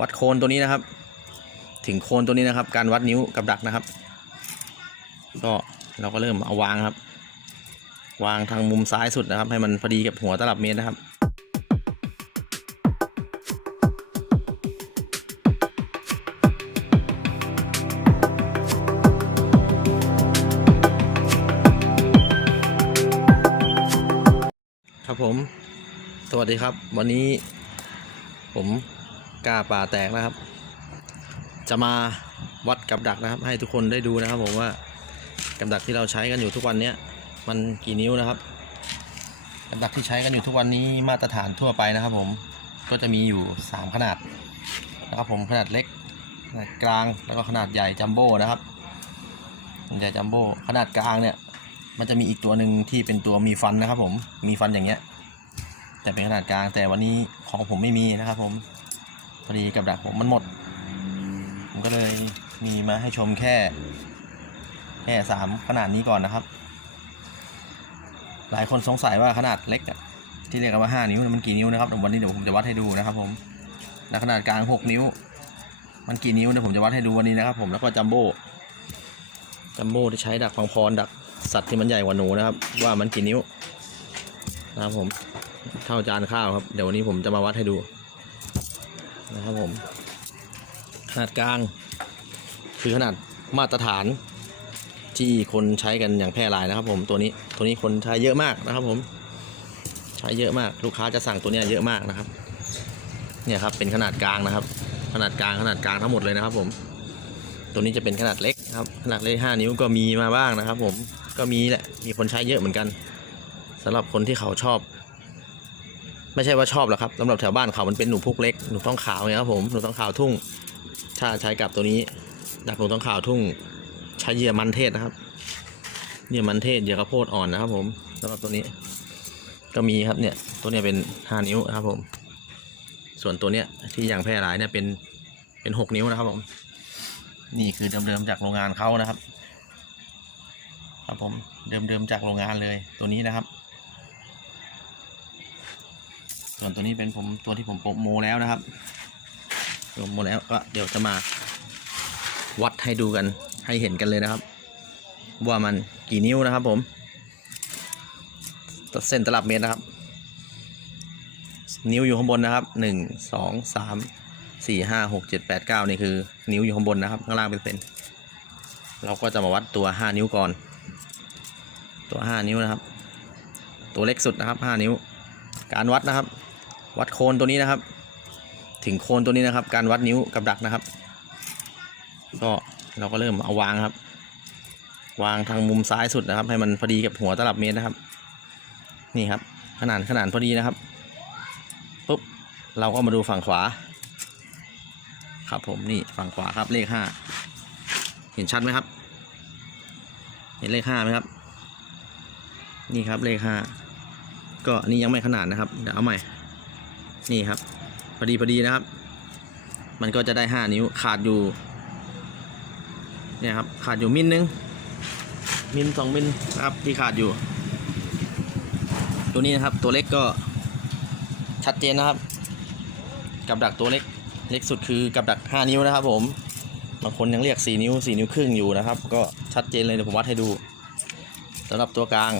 วัดโคนตัวนี้นะครับ ถึงโคนตัวนี้นะครับ การวัดนิ้วกับดักนะครับ ก็เราก็เริ่มเอาวางครับ วางทางมุมซ้ายสุดนะครับ ให้มันพอดีกับหัวตลับเมตรนะครับครับผม สวัสดีครับ วันนี้ผม กล้าป่าแตกนะครับ จะมาวัดกับดักนะครับ ให้ทุกคนได้ดูนะครับ ผมว่ากับดักที่เราใช้กันอยู่ทุกวันเนี้ยมันกี่นิ้วนะครับกับดักที่ใช้กันอยู่ทุกวันนี้มาตรฐานทั่วไปนะครับ ผมก็จะมีอยู่ 3 ขนาดนะครับ ผมขนาดเล็กขนาดกลางแล้วก็ขนาดใหญ่จัมโบ้นะครับใหญ่จัมโบ้ขนาดกลางเนี่ย มันจะมีอีกตัวหนึ่งที่เป็นตัวมีฟันนะครับ ผมมีฟันอย่างเงี้ยแต่เป็นขนาดกลางแต่วันนี้ของผมไม่มีนะครับผม อดีกับดักผมมันหมด ผมก็เลยมีมาให้ชมแค่ แค่สามขนาดนี้ก่อนนะครับ หลายคนสงสัยว่าขนาดเล็กที่เรียกกันว่าห้านิ้วมันกี่นิ้วนะครับเดี๋ยววันนี้เดี๋ยวผมจะวัดให้ดูนะครับ ผมและขนาดกลางหกนิ้ว มันกี่นิ้วเดี๋ยผมจะวัดให้ดูวันนี้นะครับ ผมแล้วก็จัมโบ้จัมโบ้ที่ใช้ดักฟังพรดักสัตว์ที่มันใหญ่กว่าหนูนะครับ ว่ามันกี่นิ้วนะครับผมเท่าจานข้าวครับ เดี๋ยววันนี้ผมจะมาวัดให้ดู นะครับผม ขนาดกลาง คือขนาดมาตรฐานที่คนใช้กันอย่างแพร่หลายนะครับ ผมตัวนี้ตัวนี้คนใช้เยอะมากนะครับ ผม ใช้เยอะมากลูกค้าจะสั่งตัวนี้เยอะมากนะครับ เนี่ยครับเป็นขนาดกลางนะครับ ขนาดกลางขนาดกลางทั้งหมดเลยนะครับ ผม ตัวนี้จะเป็นขนาดเล็กครับ ขนาดเล็ก5นิ้วก็มีมาบ้างนะครับ ผมก็มีแหละมีคนใช้เยอะเหมือนกันสำหรับคนที่เขาชอบ ไม่ใช่ว่าชอบหรอกครับสำหรับแถวบ้านเขามันเป็นหนูพุกเล็กหนูต้องขาวเนี่ยครับผมหนูต้องขาวทุ่ง ถ้าใช้กับตัวนี้ดักหนูต้องขาวทุ่ง ใช้เหยื่อมันเทศนะครับเหยื่อมันเทศเหยื่อข้าวโพดอ่อนนะครับ ผมสำหรับตัวนี้ ก็มีครับเนี่ย ตัวเนี้ยเป็นห้านิ้วครับ ผม ส่วนตัวเนี้ยที่อย่างแพร่หลายเนี่ยเป็นเป็นหกนิ้วนะครับ ผม นี่คือเดิมๆจากโรงงานเขานะครับ ครับผมเดิมๆจากโรงงานเลยตัวนี้นะครับ ส่วนตัวนี้เป็นผมตัวที่ผมโปะโมแล้วนะครับโปะโมแล้วก็เดี๋ยวจะมาวัดให้ดูกันให้เห็นกันเลยนะครับ ว่ามันกี่นิ้วนะครับผมตัดเส้นตลับเมตรนะครับ นิ้วอยู่ข้างบนนะครับหนึ่งสองสามสี่ห้าหกเจ็ดแปดเก้านี่คือ นิ้วอยู่ข้างบนนะครับ ข้างล่างเป็นเซนเราก็จะมาวัดตัวห้านิ้วก่อน ตัวห้านิ้วนะครับ ตัวเล็กสุดนะครับห้านิ้ว การวัดนะครับ วัดโคนตัวนี้นะครับ ถึงโคนตัวนี้นะครับ การวัดนิ้วกับดักนะครับ ก็เราก็เริ่มเอาวางครับ วางทางมุมซ้ายสุดนะครับ ให้มันพอดีกับหัวตลับเมตรนะครับ นี่ครับ ขนาดขนาดพอดีนะครับปุ๊บเราก็มาดูฝั่งขวา ครับผมนี่ฝั่งขวาครับเลขห้าเห็นชัดไหมครับ เห็นเลขห้าไหมครับ นี่ครับเลขห้าก็อันนี่ยังไม่ขนาดนะครับเดี๋ยวเอาใหม่ นี่ครับ พอดีพอดีนะครับ มันก็จะได้ห้านิ้วขาดอยู่ เนี่ยครับ ขาดอยู่มิลนึง มิลสองมิลนะครับที่ขาดอยู่ ตัวนี้นะครับตัวเล็กก็ชัดเจนนะครับ กับดักตัวเล็กเล็กสุดคือกับดักห้านิ้วนะครับ ผมบางคนยังเรียกสี่นิ้วสี่นิ้วครึ่งอยู่นะครับ ก็ชัดเจนเลยเดี๋ยวผมวัดให้ดูสำหรับตัวกลาง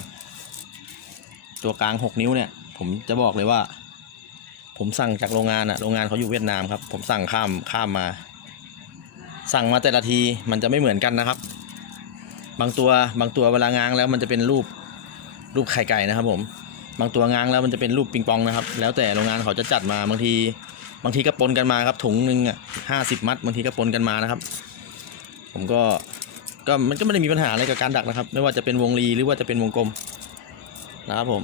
ตัวกลาง 6 นิ้วเนี่ย ผมจะบอกเลยว่า ผมสั่งจากโรงงานอะโรงงานเขาอยู่เวียดนามครับ ผมสั่งข้ามข้ามมา สั่งมาแต่ละทีมันจะไม่เหมือนกันนะครับ บางตัวบางตัวเวลาง้างแล้วมันจะเป็นรูปรูปไข่ไก่นะครับ ผม บางตัวง้างแล้วมันจะเป็นรูปปิงปองนะครับ แล้วแต่โรงงานเขาจะจัดมาบางที บางทีก็ปนกันมาครับ ถุงหนึ่งอะห้าสิบมัดบางทีก็ปนกันมานะครับ ผมก็ก็มันก็ไม่ได้มีปัญหาอะไรกับการดักนะครับ ไม่ว่าจะเป็นวงรีหรือว่าจะเป็นวงกลมนะครับผม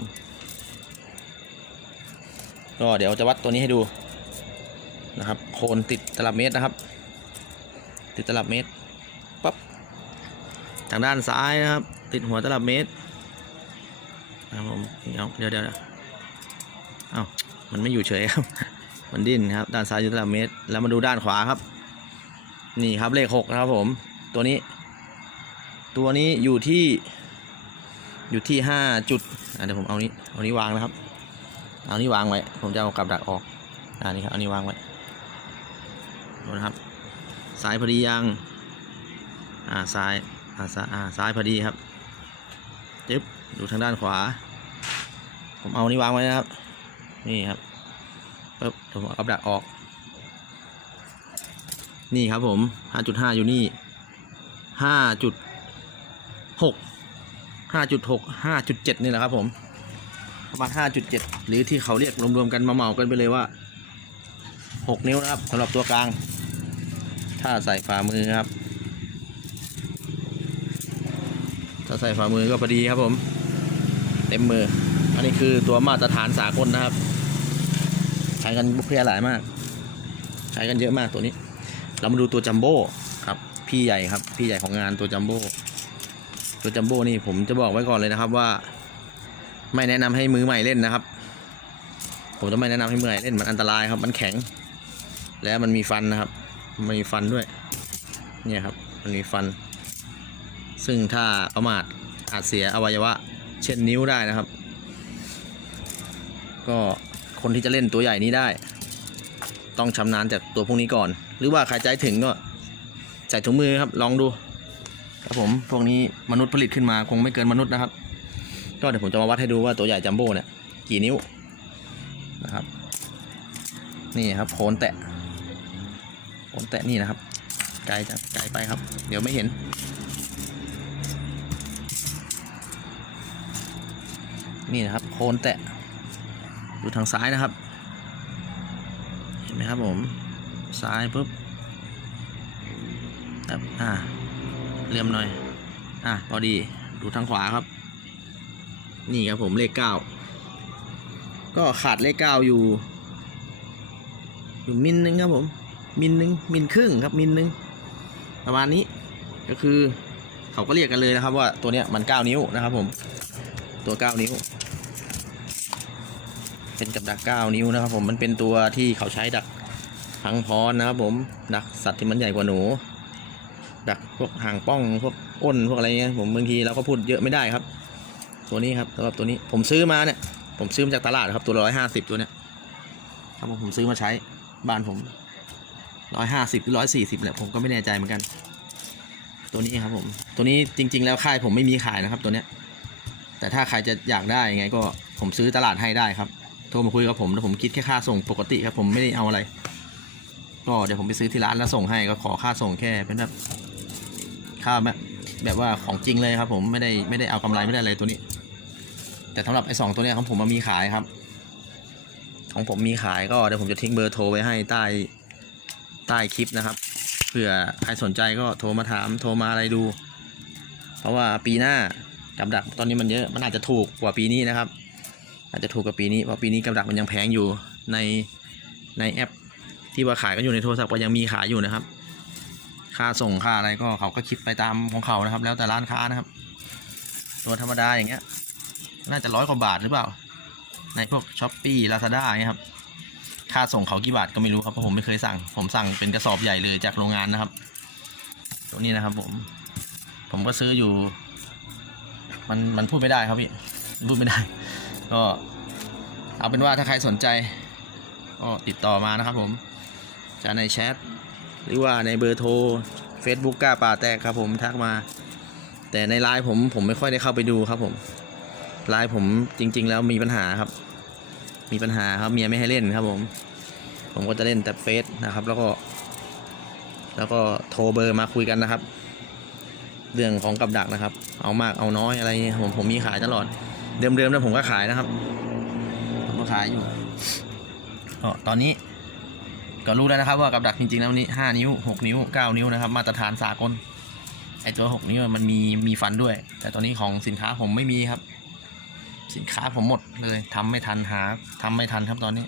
ก็เดี๋ยวจะวัดตัวนี้ให้ดูนะครับ โคนติดตลับเมตรนะครับ ติดตลับเมตรปั๊บทางด้านซ้ายนะครับ ติดหัวตลับเมตรนะครับผมเดี๋ยวเดี๋ยวเดี๋ยวเอ้ามันไม่อยู่เฉยครับ มันดิ้นครับ ด้านซ้ายอยู่ตลับเมตร แล้วมาดูด้านขวาครับ นี่ครับเลขหกนะครับผม ตัวนี้ ตัวนี้อยู่ที่อยู่ที่ห้าจุดเดี๋ยวผมเอานี้เอานี้วางนะครับ เอานี้วางไว้ ผมจะเอากับดักออกอ่านี่ครับเอานี้วางไว้ซ้ายพอดียัง อ่าซ้าย อ่าซ้ายอ่าซ้ายพอดีครับจึ๊บดูทางด้านขวา ผมเอานี่วางไว้นะครับ นี่ครับปึ๊บเดี๋ยวผมเอากับดักออก นี่ครับผม 5.5 อยู่นี่ 5.6 5.6 5.7 นี่แหละครับผม ประมาณ 5.7 หรือที่เขาเรียกรวมๆกันมาเหมากันไปเลยว่า 6 นิ้วนะครับสำหรับตัวกลาง ถ้าใส่ฝ่ามือครับ ถ้าใส่ฝ่ามือก็พอดีครับผม เต็มมือ อันนี้คือตัวมาตรฐานสากลนะครับ ใช้กันเพื่อหลายมาก ใช้กันเยอะมากตัวนี้ เรามาดูตัวจัมโบ้ครับ พี่ใหญ่ครับ พี่ใหญ่ของงานตัวจัมโบ้ตัวจัมโบ้นี่ผมจะบอกไว้ก่อนเลยนะครับว่า ไม่แนะนำให้มือใหม่เล่นนะครับ ผมจะไม่แนะนำให้มือใหม่เล่นมันอันตรายครับ มันแข็ง แล้วมันมีฟันนะครับ มันมีฟันด้วย เนี่ยครับ มันมีฟัน ซึ่งถ้าประมาทอาจเสียอวัยวะ เช่นนิ้วได้นะครับ ก็คนที่จะเล่นตัวใหญ่นี้ได้ ต้องชำนาญจากตัวพวกนี้ก่อน หรือว่าใครใจถึงก็ใส่ถุงมือครับ ลองดูครับผมพวกนี้มนุษย์ผลิตขึ้นมาคงไม่เกินมนุษย์นะครับ ก็เดี๋ยวผมจะมาวัดให้ดูว่าตัวใหญ่จัมโบ้เนี่ยกี่นิ้วนะครับ นี่ครับโคนแตะโคนแตะนี่นะครับ ไกลจะไกลไปครับ เดี๋ยวไม่เห็น นี่นะครับโคนแตะดูทางซ้ายนะครับ เห็นไหมครับผมซ้ายปุ๊บครับอ่าเลื่อมหน่อย อะพอดี ดูทางขวาครับ นี่ครับผมเลขเก้าก็ขาดเลขเก้าอยู่ อยู่มิลนึงครับผม มิลนึงมิลครึ่งครับมิลนึงประมาณนี้ก็คือเขาก็เรียกกันเลยนะครับ ว่าตัวเนี้ยมันเก้านิ้วนะครับผม ตัวเก้านิ้ว เป็นกับดักเก้านิ้วนะครับ ผมมันเป็นตัวที่เขาใช้ดักพังพรนะครับผมดักสัตว์ที่มันใหญ่กว่าหนูดักพวกหางป้องพวกอ้นพวกอะไรเงี้ยผมบางทีเราก็พูดเยอะไม่ได้ครับ ตัวนี้ครับสำหรับตัวนี้ผมซื้อมาเนี่ย ผมซื้อมาจากตลาดครับตัวร้อยห้าสิบตัวเนี้ยครับผมผมซื้อมาใช้บ้านผมร้อยห้าสิบหรือร้อยสี่สิบแหละผมก็ไม่แน่ใจเหมือนกัน ตัวนี้ครับผม ตัวนี้จริง ๆ แล้วค่ายผมไม่มีขายนะครับ ตัวเนี้ย แต่ถ้าใครจะอยากได้ยังไงก็ผมซื้อตลาดให้ได้ครับ โทรมาคุยกับผมแล้วผมคิดแค่ค่าส่งปกติครับ ผมไม่ได้เอาอะไร ก็เดี๋ยวผมไปซื้อที่ร้านแล้วส่งให้ก็ขอค่าส่งแค่เป็นแบบค่าแบบ แบบว่าของจริงเลยครับ ผมไม่ได้ไม่ได้เอากำไรไม่ได้อะไรตัวนี้ แต่สำหรับไอ้สองตัวเนี้ยของผมมันมีขายครับ ของผมมีขายก็เดี๋ยวผมจะทิ้งเบอร์โทรไว้ให้ใต้ใต้คลิปนะครับเผื่อใครสนใจก็โทรมาถามโทรมาอะไรดู เพราะว่าปีหน้ากับดักตอนนี้มันเยอะมันอาจจะถูกกว่าปีนี้นะครับ อาจจะถูกกว่าปีนี้เพราะปีนี้กับดักมันยังแพงอยู่ในในแอปที่ว่าขายกันอยู่ในโทรศัพท์ก็ยังมีขายอยู่นะครับ ค่าส่งค่าอะไรก็เขาก็คิดไปตามของเขานะครับ แล้วแต่ร้านค้านะครับ ตัวธรรมดาอย่างเงี้ย น่าจะร้อยกว่าบาทหรือเปล่า ในพวกช้อปปี้ลาซาด้าเงี้ยครับ ค่าส่งเขากี่บาทก็ไม่รู้ครับเพราะผมไม่เคยสั่ง ผมสั่งเป็นกระสอบใหญ่เลยจากโรงงานนะครับ ตัวนี้นะครับ ผม ผมก็ซื้ออยู่ มันมันพูดไม่ได้ครับพี่พูดไม่ได้ ก็เอาเป็นว่าถ้าใครสนใจก็ติดต่อมานะครับผมจะในแชท หรือว่าในเบอร์โทร Facebook กล้าป่าแตกครับผมทักมา แต่ในไลน์ผมผมไม่ค่อยได้เข้าไปดูครับผมไลน์ผมจริง ๆ แล้วมีปัญหาครับ มีปัญหาครับเมียไม่ให้เล่นครับผม ผมก็จะเล่นแต่เฟซนะครับ แล้วก็ แล้วก็โทรเบอร์มาคุยกันนะครับ เรื่องของกับดักนะครับ เอามากเอาน้อยอะไรเงี้ยผมผมมีขายตลอด เดิมๆแล้วผมก็ขายนะครับ ผมก็ขายอยู่ก็ตอนนี้ ก็รู้แล้วนะครับว่ากับดักจริงๆแล้วนี่ห้านิ้วหกนิ้วเก้านิ้วนะครับ มาตรฐานสากลไอตัวหกนิ้วมันมีมีฟันด้วย แต่ตอนนี้ของสินค้าผมไม่มีครับ สินค้าผมหมดเลยทำไม่ทันหาทำไม่ทันครับตอนนี้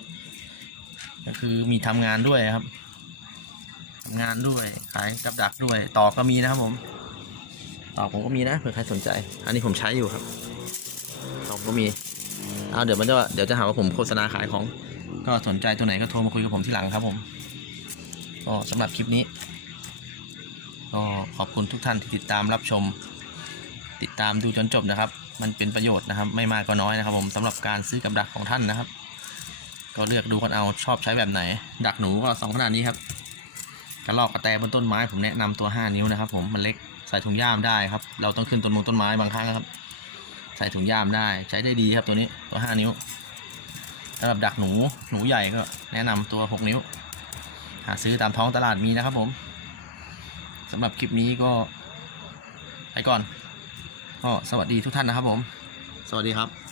ก็คือมีทำงานด้วยครับทำงานด้วยขายกับดักด้วยต่อก็มีนะครับผมต่อผมก็มีนะเผื่อใครสนใจ อันนี้ผมใช้อยู่ครับต่อผมก็มีเอาเดี๋ยวมันจะเดี๋ยวจะหาว่าผมโฆษณาขายของ ก็สนใจตัวไหนก็โทรมาคุยกับผมที่หลังครับผมก็สำหรับคลิปนี้ก็ขอบคุณทุกท่านที่ติดตามรับชม ติดตามดูจนจบนะครับ มันเป็นประโยชน์นะครับ ไม่มากก็น้อยนะครับ ผมสำหรับการซื้อกับดักของท่านนะครับ ก็เลือกดูกันเอาชอบใช้แบบไหน ดักหนูก็สองขนาดนี้ครับกระรอกกระแตบนต้นไม้ผมแนะนำตัว 5 นิ้วนะครับ ผมมันเล็กใส่ถุงย่ามได้ครับ เราต้องขึ้นต้นมงต้นไม้บางครั้งครับ ใส่ถุงย่ามได้ใช้ได้ดีครับตัวนี้ตัว 5 นิ้ว สำหรับดักหนูหนูใหญ่ก็แนะนำตัว 6 นิ้ว หาซื้อตามท้องตลาดมีนะครับผมสำหรับคลิปนี้ก็ไปก่อน ก็สวัสดีทุกท่านนะครับผม สวัสดีครับ